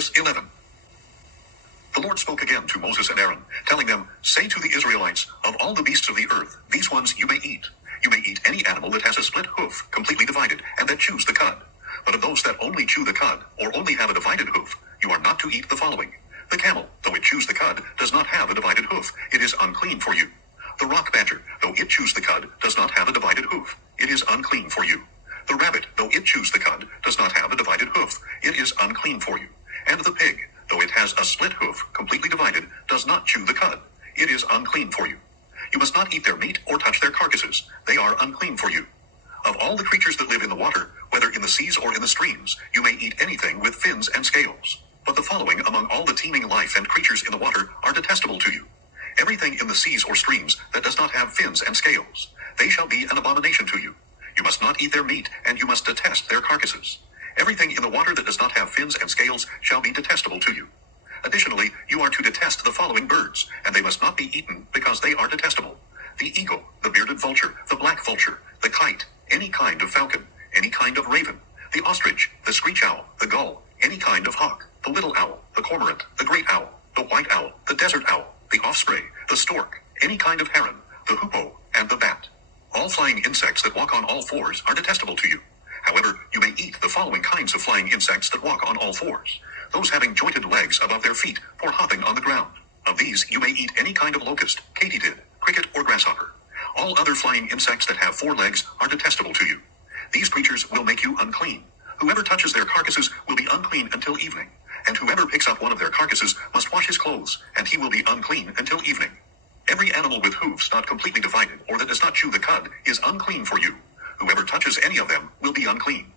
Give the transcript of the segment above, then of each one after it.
Leviticus 11. The Lord spoke again to Moses and Aaron, telling them, "Say to the Israelites, of all the beasts of the earth, these ones you may eat. You may eat any animal that has a split hoof, completely divided, and that chews the cud. But of those that only chew the cud, or only have a divided hoof, you are not to eat the following. The camel, though it chews the cud, does not have a divided hoof. It is unclean for you. The rock badger, though it chews the cud, does not have a divided hoof. It is unclean for you. The rabbit, though it chews the cud, does not have a divided hoof. It is unclean for you. And the pig, though it has a split hoof, completely divided, does not chew the cud. It is unclean for you. You must not eat their meat or touch their carcasses. They are unclean for you. Of all the creatures that live in the water, whether in the seas or in the streams, you may eat anything with fins and scales. But the following among all the teeming life and creatures in the water are detestable to you. Everything in the seas or streams that does not have fins and scales, they shall be an abomination to you. You must not eat their meat, and you must detest their carcasses. Everything in the water that does not have fins and scales shall be detestable to you. Additionally, you are to detest the following birds, and they must not be eaten because they are detestable: the eagle, the bearded vulture, the black vulture, the kite, any kind of falcon, any kind of raven, the ostrich, the screech owl, the gull, any kind of hawk, the little owl, the cormorant, the great owl, the white owl, the desert owl, the osprey, the stork, any kind of heron, the hoopoe, and the bat. All flying insects that walk on all fours are detestable to you. However, you may eat the following kinds of flying insects that walk on all fours: those having jointed legs above their feet for hopping on the ground. Of these you may eat any kind of locust, katydid, cricket, or grasshopper. All other flying insects that have 4 legs are detestable to you. These creatures will make you unclean. Whoever touches their carcasses will be unclean until evening, and whoever picks up one of their carcasses must wash his clothes, and he will be unclean until evening. Every animal with hooves not completely divided, or that does not chew the cud, is unclean for you. Whoever touches any of them will be unclean.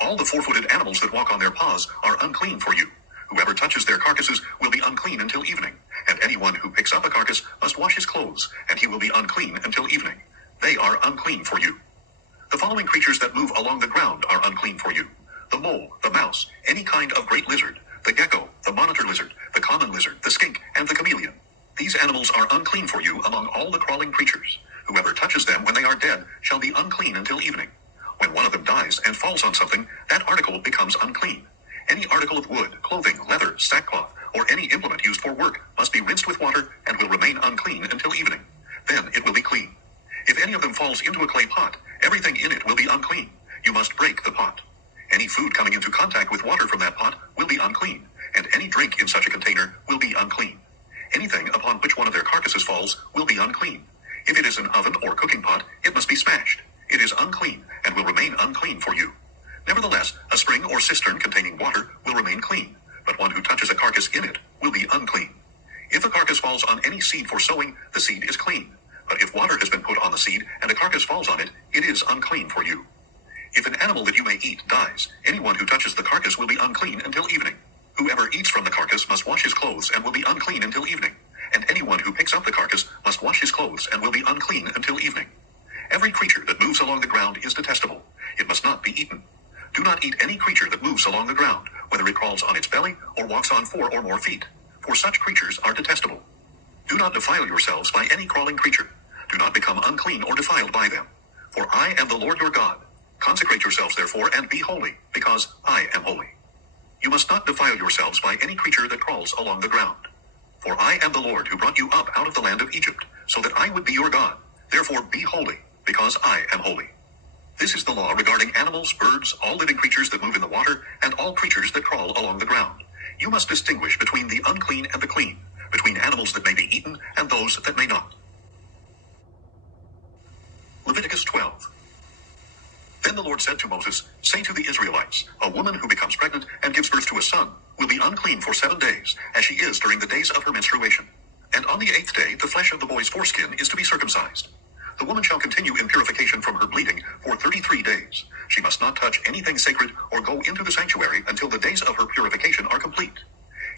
All the 4-footed animals that walk on their paws are unclean for you. Whoever touches their carcasses will be unclean until evening, and anyone who picks up a carcass must wash his clothes, and he will be unclean until evening. They are unclean for you. The following creatures that move along the ground are unclean for you: the mole, the mouse, any kind of great lizard, the gecko, the monitor lizard, the common lizard, the skink, and the chameleon. These animals are unclean for you among all the crawling creatures. Whoever touches them when they are dead shall be unclean until evening. When one of them dies and falls on something, that article becomes unclean. Any article of wood, clothing, leather, sackcloth, or any implement used for work must be rinsed with water and will remain unclean until evening. Then it will be clean. If any of them falls into a clay pot, everything in it will be unclean. You must break the pot. Any food coming into contact with water from that pot will be unclean, and any drink in such a container will be unclean. Anything upon which one of their carcasses falls will be unclean. If it is an oven or cooking pot, it must be smashed. It is unclean and will remain unclean for you. Nevertheless, a spring or cistern containing water will remain clean, but one who touches a carcass in it will be unclean. If a carcass falls on any seed for sowing, the seed is clean. But if water has been put on the seed and a carcass falls on it, it is unclean for you. If an animal that you may eat dies, anyone who touches the carcass will be unclean until evening. Whoever eats from the carcass must wash his clothes and will be unclean until evening. And anyone who picks up the carcass must wash his clothes and will be unclean until evening. Every creature that moves along the ground is detestable. It must not be eaten. Do not eat any creature that moves along the ground, whether it crawls on its belly or walks on 4 or more feet, for such creatures are detestable. Do not defile yourselves by any crawling creature. Do not become unclean or defiled by them. For I am the Lord your God. Consecrate yourselves therefore and be holy, because I am holy. You must not defile yourselves by any creature that crawls along the ground. For I am the Lord who brought you up out of the land of Egypt, so that I would be your God. Therefore be holy, because I am holy. This is the law regarding animals, birds, all living creatures that move in the water, and all creatures that crawl along the ground. You must distinguish between the unclean and the clean, between animals that may be eaten and those that may not. Leviticus 12. Then the Lord said to Moses, "Say to the Israelites, a woman who becomes pregnant and gives birth to a son will be unclean for 7 days, as she is during the days of her menstruation. And on the 8th day the flesh of the boy's foreskin is to be circumcised. The woman shall continue in purification from her bleeding for 33 days. She must not touch anything sacred or go into the sanctuary until the days of her purification are complete.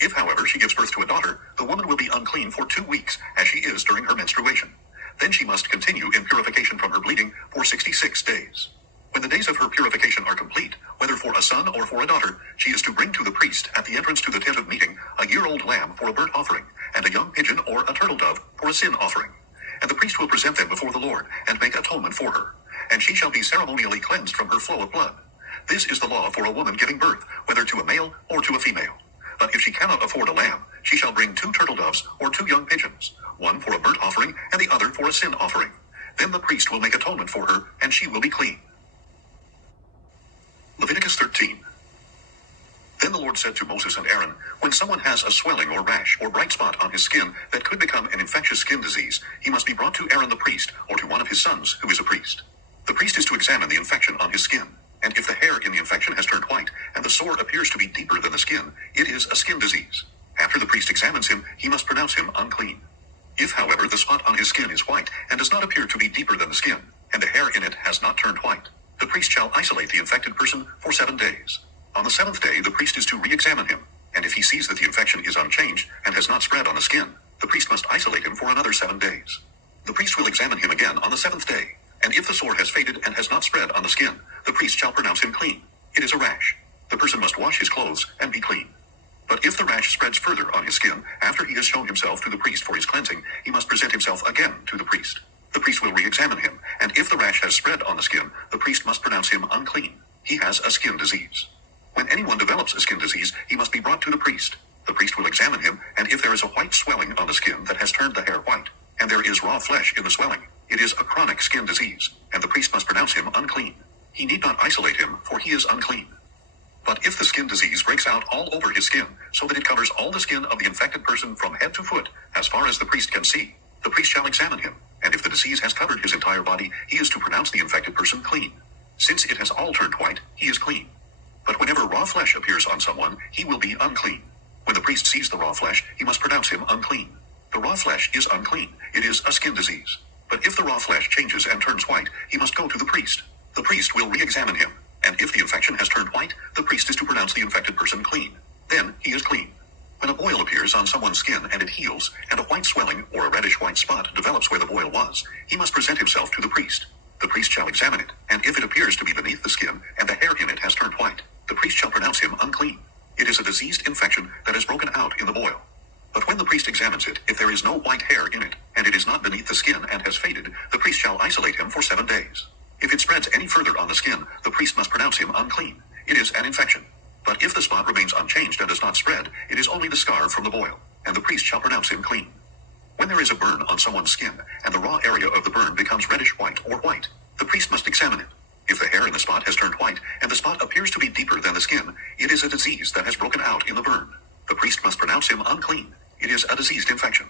If, however, she gives birth to a daughter, the woman will be unclean for 2 weeks, as she is during her menstruation. Then she must continue in purification from her bleeding for 66 days. When the days of her purification are complete, whether for a son or for a daughter, she is to bring to the priest at the entrance to the tent of meeting a year-old lamb for a burnt offering, and a young pigeon or a turtle dove for a sin offering. And the priest will present them before the Lord, and make atonement for her. And she shall be ceremonially cleansed from her flow of blood. This is the law for a woman giving birth, whether to a male or to a female. But if she cannot afford a lamb, she shall bring 2 turtle doves or 2 young pigeons, one for a burnt offering and the other for a sin offering. Then the priest will make atonement for her, and she will be clean. Leviticus 13. Then the Lord said to Moses and Aaron, when someone has a swelling or rash or bright spot on his skin that could become an infectious skin disease, he must be brought to Aaron the priest, or to one of his sons who is a priest. The priest is to examine the infection on his skin, and if the hair in the infection has turned white, and the sore appears to be deeper than the skin, it is a skin disease. After the priest examines him, he must pronounce him unclean. If, however, the spot on his skin is white, and does not appear to be deeper than the skin, and the hair in it has not turned white, the priest shall isolate the infected person for 7 days. On the 7th day, the priest is to re-examine him, and if he sees that the infection is unchanged and has not spread on the skin, the priest must isolate him for another 7 days. The priest will examine him again on the 7th day, and if the sore has faded and has not spread on the skin, the priest shall pronounce him clean. It is a rash. The person must wash his clothes and be clean. But if the rash spreads further on his skin, after he has shown himself to the priest for his cleansing, he must present himself again to the priest. The priest will re-examine him, and if the rash has spread on the skin, the priest must pronounce him unclean. He has a skin disease. When anyone develops a skin disease, he must be brought to the priest. The priest will examine him, and if there is a white swelling on the skin that has turned the hair white, and there is raw flesh in the swelling, it is a chronic skin disease, and the priest must pronounce him unclean. He need not isolate him, for he is unclean. But if the skin disease breaks out all over his skin, so that it covers all the skin of the infected person from head to foot, as far as the priest can see, the priest shall examine him, and if the disease has covered his entire body, he is to pronounce the infected person clean. Since it has all turned white, he is clean. But whenever raw flesh appears on someone, he will be unclean. When the priest sees the raw flesh, he must pronounce him unclean. The raw flesh is unclean. It is a skin disease. But if the raw flesh changes and turns white, he must go to the priest. The priest will re-examine him, and if the infection has turned white, the priest is to pronounce the infected person clean. Then he is clean. When a boil appears on someone's skin and it heals, and a white swelling or a reddish white spot develops where the boil was, he must present himself to the priest. The priest shall examine it, and if it appears to be beneath the skin, and the hair in it has turned white, the priest shall pronounce him unclean. It is a diseased infection that has broken out in the boil. But when the priest examines it, if there is no white hair in it, and it is not beneath the skin and has faded, the priest shall isolate him for 7 days. If it spreads any further on the skin, the priest must pronounce him unclean. It is an infection. But if the spot remains unchanged and does not spread, it is only the scar from the boil, and the priest shall pronounce him clean. When there is a burn on someone's skin, and the raw area of the burn becomes reddish white or white, the priest must examine it. If the hair in the spot has turned white, and the spot appears to be deeper than the skin, it is a disease that has broken out in the burn. The priest must pronounce him unclean. It is a diseased infection.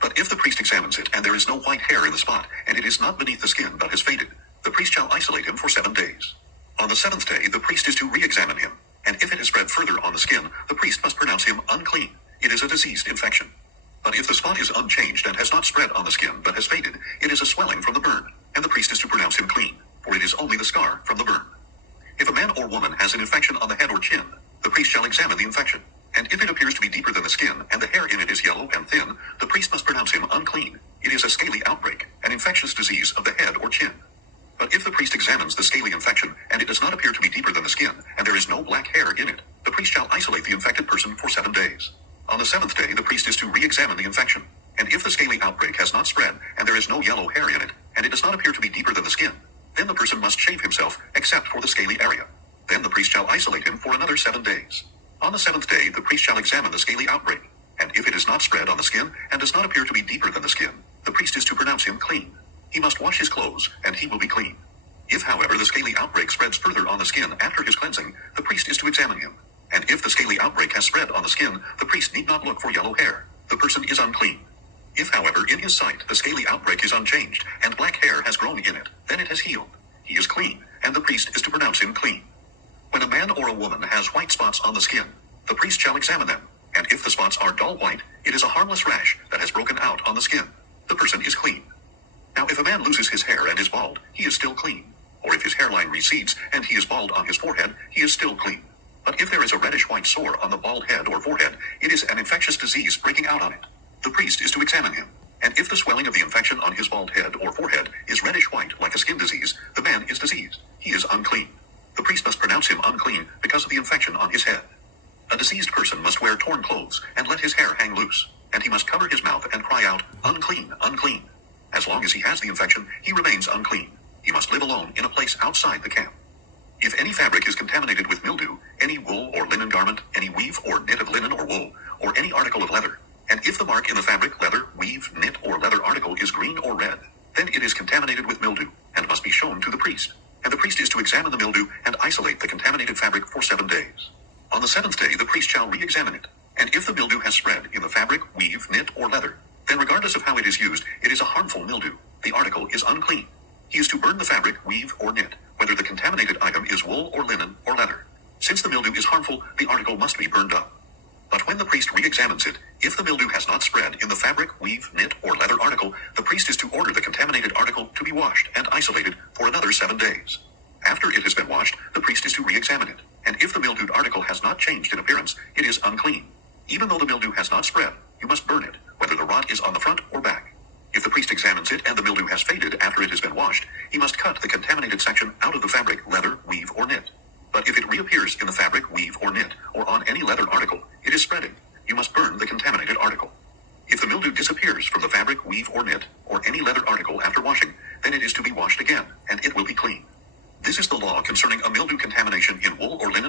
But if the priest examines it, and there is no white hair in the spot, and it is not beneath the skin but has faded, the priest shall isolate him for 7 days. On the 7th day, the priest is to re-examine him, and if it has spread further on the skin, the priest must pronounce him unclean. It is a diseased infection. But if the spot is unchanged and has not spread on the skin but has faded, it is a swelling from the burn, and the priest is to pronounce him clean, for it is only the scar from the burn. If a man or woman has an infection on the head or chin, the priest shall examine the infection, and if it appears to be deeper than the skin, and the hair in it is yellow and thin, the priest must pronounce him unclean. It is a scaly outbreak, an infectious disease of the head or chin. But if the priest examines the scaly infection, and it does not appear to be deeper than the skin, and there is no black hair in it, the priest shall isolate the infected person for 7 days. On the 7th day, the priest is to re-examine the infection, and if the scaly outbreak has not spread, and there is no yellow hair in it, and it does not appear to be deeper than the skin, then the person must shave himself, except for the scaly area. Then the priest shall isolate him for another 7 days. On the 7th day, the priest shall examine the scaly outbreak, and if it is not spread on the skin, and does not appear to be deeper than the skin, the priest is to pronounce him clean. He must wash his clothes, and he will be clean. If, however, the scaly outbreak spreads further on the skin after his cleansing, the priest is to examine him. And if the scaly outbreak has spread on the skin, the priest need not look for yellow hair. The person is unclean. If, however, in his sight the scaly outbreak is unchanged, and black hair has grown in it, then it has healed. He is clean, and the priest is to pronounce him clean. When a man or a woman has white spots on the skin, the priest shall examine them, and if the spots are dull white, it is a harmless rash that has broken out on the skin. The person is clean. Now if a man loses his hair and is bald, he is still clean. Or if his hairline recedes and he is bald on his forehead, he is still clean. But if there is a reddish white sore on the bald head or forehead, it is an infectious disease breaking out on it. The priest is to examine him, and if the swelling of the infection on his bald head or forehead is reddish white like a skin disease, the man is diseased. He is unclean. The priest must pronounce him unclean because of the infection on his head. A diseased person must wear torn clothes and let his hair hang loose, and he must cover his mouth and cry out, "Unclean, unclean." As long as he has the infection, he remains unclean. He must live alone in a place outside the camp. If any fabric is contaminated with mildew, any wool or linen garment, any weave or knit of linen or wool, or any article of leather. And if the mark in the fabric, leather, weave, knit, or leather article is green or red, then it is contaminated with mildew, and must be shown to the priest. And the priest is to examine the mildew and isolate the contaminated fabric for 7 days. On the 7th day the priest shall re-examine it. And if the mildew has spread in the fabric, weave, knit, or leather, then regardless of how it is used, it is a harmful mildew. The article is unclean. He is to burn the fabric, weave, or knit, whether the contaminated item is wool or linen or leather. Since the mildew is harmful, the article must be burned up. But when the priest re-examines it, if the mildew has not spread in the fabric, weave, knit, or leather article, the priest is to order the contaminated article to be washed and isolated for another 7 days. After it has been washed, the priest is to re-examine it, and if the mildewed article has not changed in appearance, it is unclean. Even though the mildew has not spread, you must burn it, whether the rot is on the front or back. If the priest examines it and the mildew has faded after it has been washed, he must cut the contaminated section out of the fabric, leather, weave, or knit. But if it reappears in the fabric, weave, or knit, or on any leather article, it is spreading. You must burn the contaminated article. If the mildew disappears from the fabric, weave, or knit, or any leather article after washing, then it is to be washed again, and it will be clean. This is the law concerning a mildew contamination in wool or linen